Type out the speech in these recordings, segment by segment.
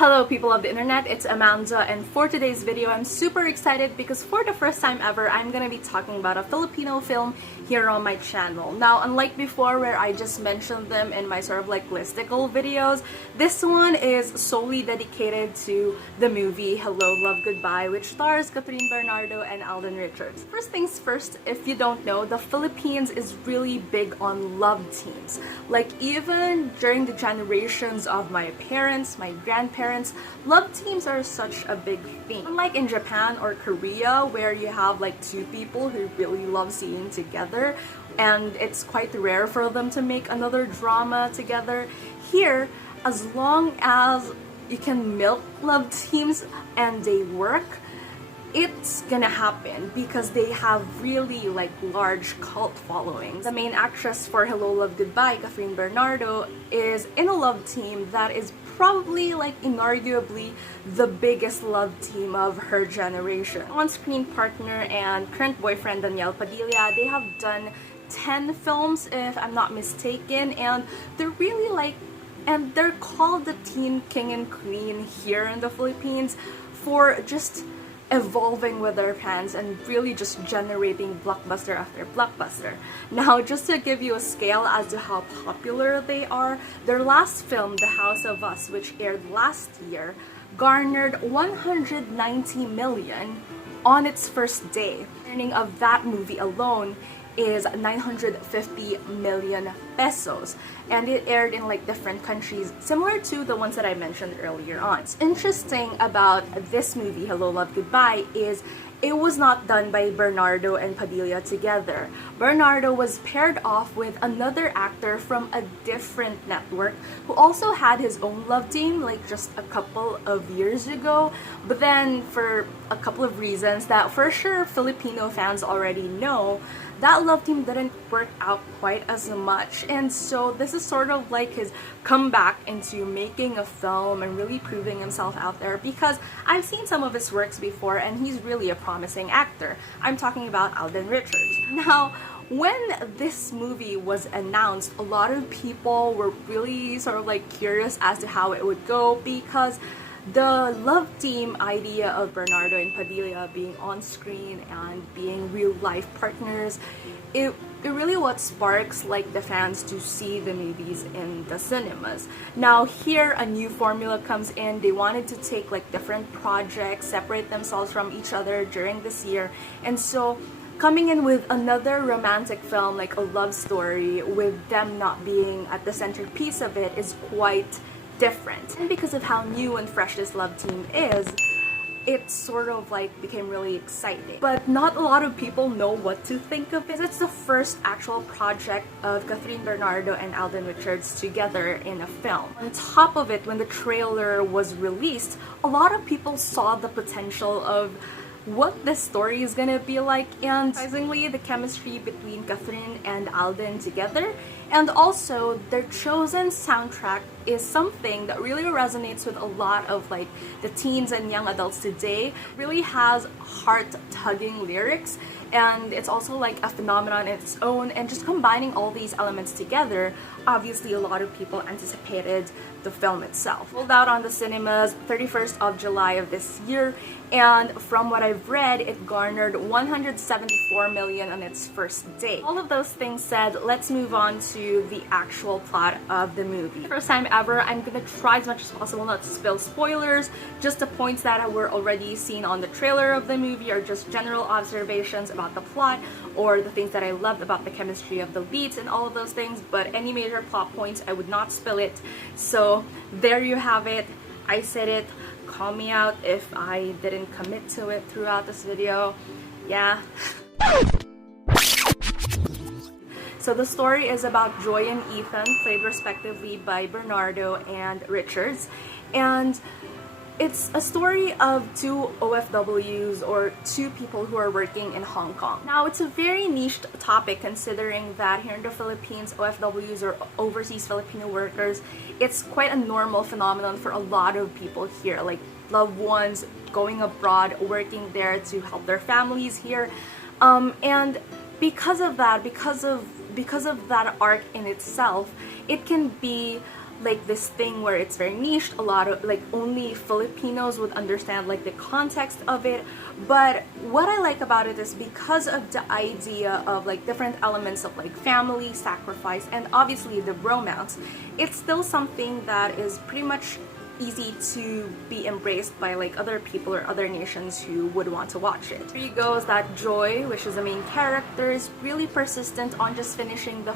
Hello people of the internet, it's Amanda, and for today's video I'm super excited because for the first time ever I'm gonna be talking about a Filipino film here on my channel. Now, unlike before where I just mentioned them in my sort of like listicle videos, this one is solely dedicated to the movie Hello, Love, Goodbye, which stars Kathryn Bernardo and Alden Richards. First things first, if you don't know, the Philippines is really big on love teams. Like even during the generations of my parents, my grandparents, love teams are such a big thing. Unlike in Japan or Korea where you have like two people who really love seeing together and it's quite rare for them to make another drama together, here, as long as you can milk love teams and they work, it's gonna happen because they have really like large cult followings. The main actress for Hello, Love, Goodbye, Kathryn Bernardo, is in a love team that is probably like inarguably the biggest love team of her generation. On-screen partner and current boyfriend Daniel Padilla, they have done 10 films if I'm not mistaken, and they're really like, and they're called the teen king and queen here in the Philippines for just evolving with their fans and really just generating blockbuster after blockbuster. Now, just to give you a scale as to how popular they are, their last film, The House of Us, which aired last year, garnered 190 million on its first day. The earning of that movie alone is 950 million pesos, and it aired in like different countries similar to the ones that I mentioned earlier on. What's interesting about this movie, Hello, Love, Goodbye, is it was not done by Bernardo and Padilla together. Bernardo was paired off with another actor from a different network who also had his own love team like just a couple of years ago, but then for a couple of reasons that for sure Filipino fans already know, that love team didn't work out quite as much, and so this is sort of like his comeback into making a film and really proving himself out there, because I've seen some of his works before and he's really a promising actor. I'm talking about Alden Richards. Now, when this movie was announced, a lot of people were really sort of like curious as to how it would go, because the love team idea of Bernardo and Padilla being on screen and being real life partners, it really what sparks like the fans to see the movies in the cinemas. Now here a new formula comes in. They wanted to take like different projects, separate themselves from each other during this year, and so coming in with another romantic film, like a love story, with them not being at the centerpiece of it is quite different. And because of how new and fresh this love team is, it sort of like became really exciting. But not a lot of people know what to think of it. It's the first actual project of Kathryn Bernardo and Alden Richards together in a film. On top of it, when the trailer was released, a lot of people saw the potential of what this story is gonna be like, and surprisingly the chemistry between Kathryn and Alden together, and also their chosen soundtrack is something that really resonates with a lot of like the teens and young adults today. It really has heart-tugging lyrics, and it's also like a phenomenon in its own, and just combining all these elements together, obviously a lot of people anticipated the film itself. Rolled out on the cinemas 31st of July of this year, and from what I've read, it garnered 174 million on its first day. All of those things said, let's move on to the actual plot of the movie. First time ever, I'm gonna try as much as possible not to spill spoilers. Just the points that were already seen on the trailer of the movie are just general observations about the plot or the things that I loved about the chemistry of the leads and all of those things, but any major plot points I would not spill it. So there you have it. I said it. Call me out if I didn't commit to it throughout this video. Yeah. So the story is about Joy and Ethan, played respectively by Bernardo and Richards, and it's a story of two OFWs, or two people who are working in Hong Kong. Now, it's a very niche topic considering that here in the Philippines, OFWs, or overseas Filipino workers, it's quite a normal phenomenon for a lot of people here, like loved ones going abroad, working there to help their families here. And because of that, because of that arc in itself, it can be like this thing where it's very niche, a lot of like only Filipinos would understand like the context of it. But what I like about it is because of the idea of like different elements of like family, sacrifice, and obviously the romance, it's still something that is pretty much easy to be embraced by like other people or other nations who would want to watch it. Here goes that Joy, which is the main character, is really persistent on just finishing the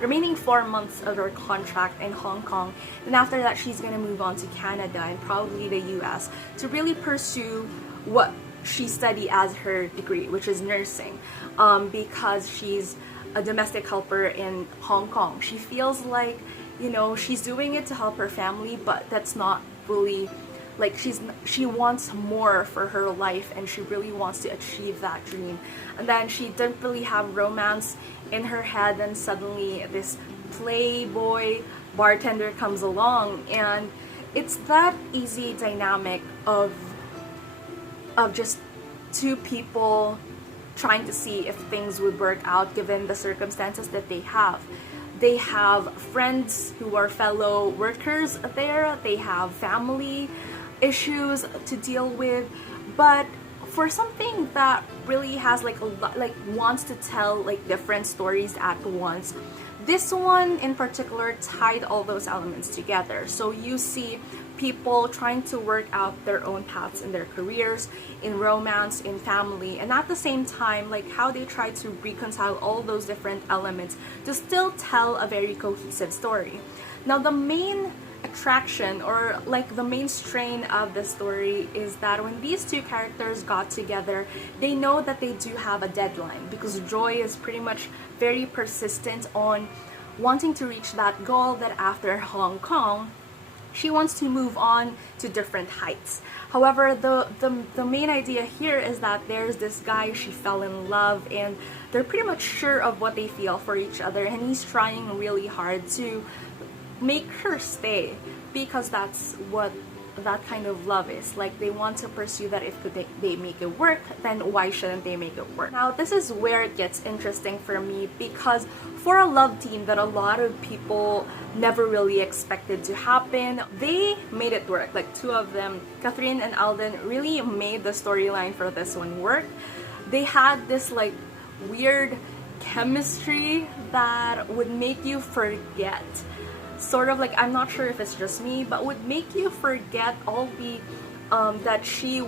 remaining 4 months of her contract in Hong Kong. And after that, she's gonna move on to Canada and probably the US to really pursue what she studied as her degree, which is nursing, because she's a domestic helper in Hong Kong. She feels like, you know, she's doing it to help her family, but that's not really like she wants more for her life, and she really wants to achieve that dream. And then she didn't really have romance in her head, and suddenly this playboy bartender comes along, and it's that easy dynamic of just two people trying to see if things would work out given the circumstances that they have. They have friends who are fellow workers there, they have family issues to deal with, but for something that really has like a lot, like wants to tell like different stories at once, this one in particular tied all those elements together. So you see people trying to work out their own paths in their careers, in romance, in family, and at the same time like how they try to reconcile all those different elements to still tell a very cohesive story. Now the main attraction or like the main strain of the story is that when these two characters got together, they know that they do have a deadline, because Joy is pretty much very persistent on wanting to reach that goal, that after Hong Kong she wants to move on to different heights. However, the main idea here is that there's this guy she fell in love, and they're pretty much sure of what they feel for each other, and he's trying really hard to make her stay, because that's what that kind of love is. Like, they want to pursue that. If they make it work, then why shouldn't they make it work? Now this is where it gets interesting for me, because for a love team that a lot of people never really expected to happen, they made it work. Like, two of them, Kathryn and Alden, really made the storyline for this one work. They had this like weird chemistry that would make you forget, sort of like, I'm not sure if it's just me, but would make you forget all the that she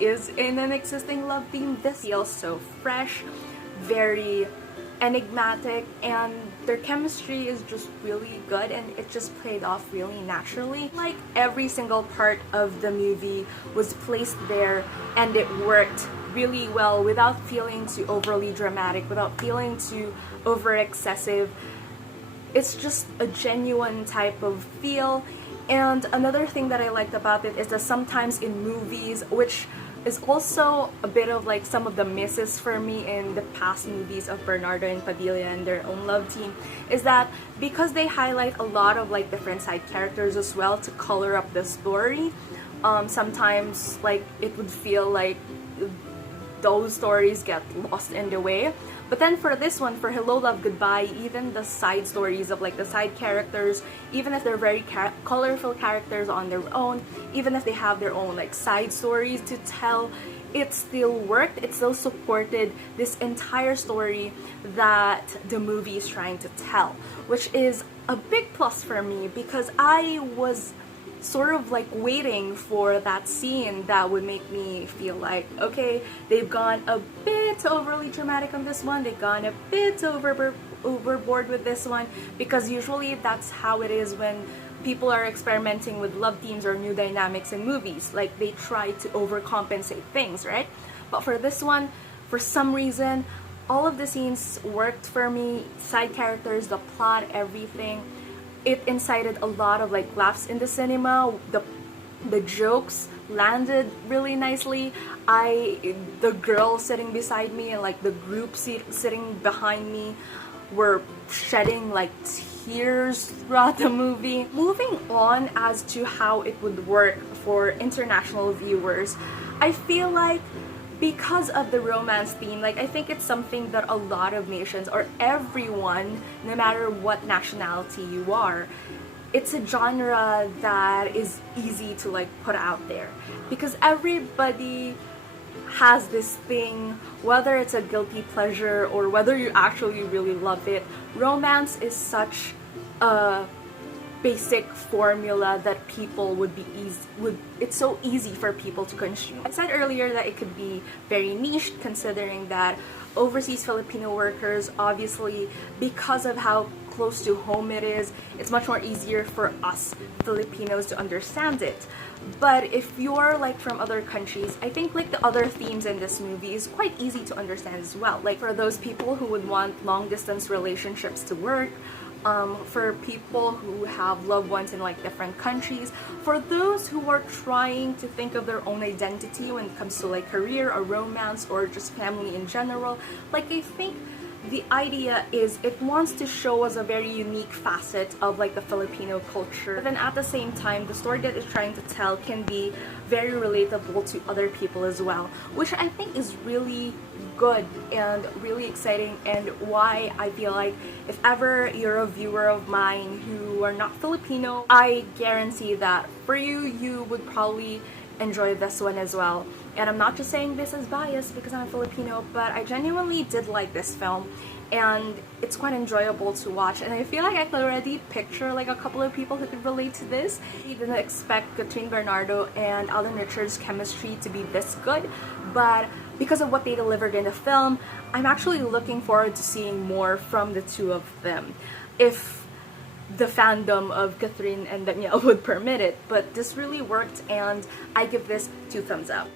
is in an existing love team. This feels so fresh, very enigmatic, and their chemistry is just really good, and it just played off really naturally. Like, every single part of the movie was placed there, and it worked really well without feeling too overly dramatic, without feeling too over excessive. It's just a genuine type of feel. And another thing that I liked about it is that sometimes in movies, which is also a bit of like some of the misses for me in the past movies of Bernardo and Padilla and their own love team, is that because they highlight a lot of like different side characters as well to color up the story, sometimes like it would feel like those stories get lost in the way. But then for this one, for Hello Love Goodbye, even the side stories of like the side characters, even if they're very colorful characters on their own, even if they have their own like side stories to tell, it still worked. It still supported this entire story that the movie is trying to tell, which is a big plus for me, because I was sort of like waiting for that scene that would make me feel like, okay, they've gone a bit overly dramatic on this one, they've gone a bit overboard with this one, because usually that's how it is when people are experimenting with love teams or new dynamics in movies. Like, they try to overcompensate things, right? But for this one, for some reason, all of the scenes worked for me. Side characters, the plot, everything. It incited a lot of like laughs in the cinema. The jokes landed really nicely. The girl sitting beside me and like the group sitting behind me were shedding like tears throughout the movie. Moving on as to how it would work for international viewers, I feel like because of the romance theme, like, I think it's something that a lot of nations, or everyone, no matter what nationality you are, it's a genre that is easy to like put out there because everybody has this thing, whether it's a guilty pleasure or whether you actually really love it. Romance is such a basic formula that people would be it's so easy for people to consume. I said earlier that it could be very niche, considering that overseas Filipino workers, obviously because of how close to home it is, it's much more easier for us Filipinos to understand it. But if you're like from other countries, I think like the other themes in this movie is quite easy to understand as well. Like for those people who would want long distance relationships to work, for people who have loved ones in like different countries, for those who are trying to think of their own identity when it comes to like career or romance or just family in general. Like I think the idea is it wants to show us a very unique facet of like the Filipino culture, but then at the same time the story that it's trying to tell can be very relatable to other people as well, which I think is really good and really exciting, and why I feel like if ever you're a viewer of mine who are not Filipino, I guarantee that for you, you would probably enjoy this one as well. And I'm not just saying this as biased because I'm Filipino, but I genuinely did like this film and it's quite enjoyable to watch, and I feel like I could already picture like a couple of people who could relate to this. I didn't expect Kathryn Bernardo and Alden Richards' chemistry to be this good, but because of what they delivered in the film, I'm actually looking forward to seeing more from the two of them, if the fandom of Kathryn and Danielle would permit it. But this really worked and I give this 2 thumbs up.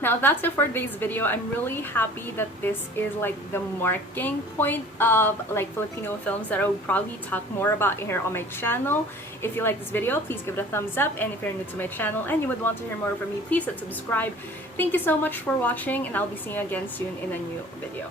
Now that's it for today's video. I'm really happy that this is like the marking point of like Filipino films that I will probably talk more about here on my channel. If you like this video, please give it a thumbs up, and if you're new to my channel and you would want to hear more from me, please hit subscribe. Thank you so much for watching, and I'll be seeing you again soon in a new video.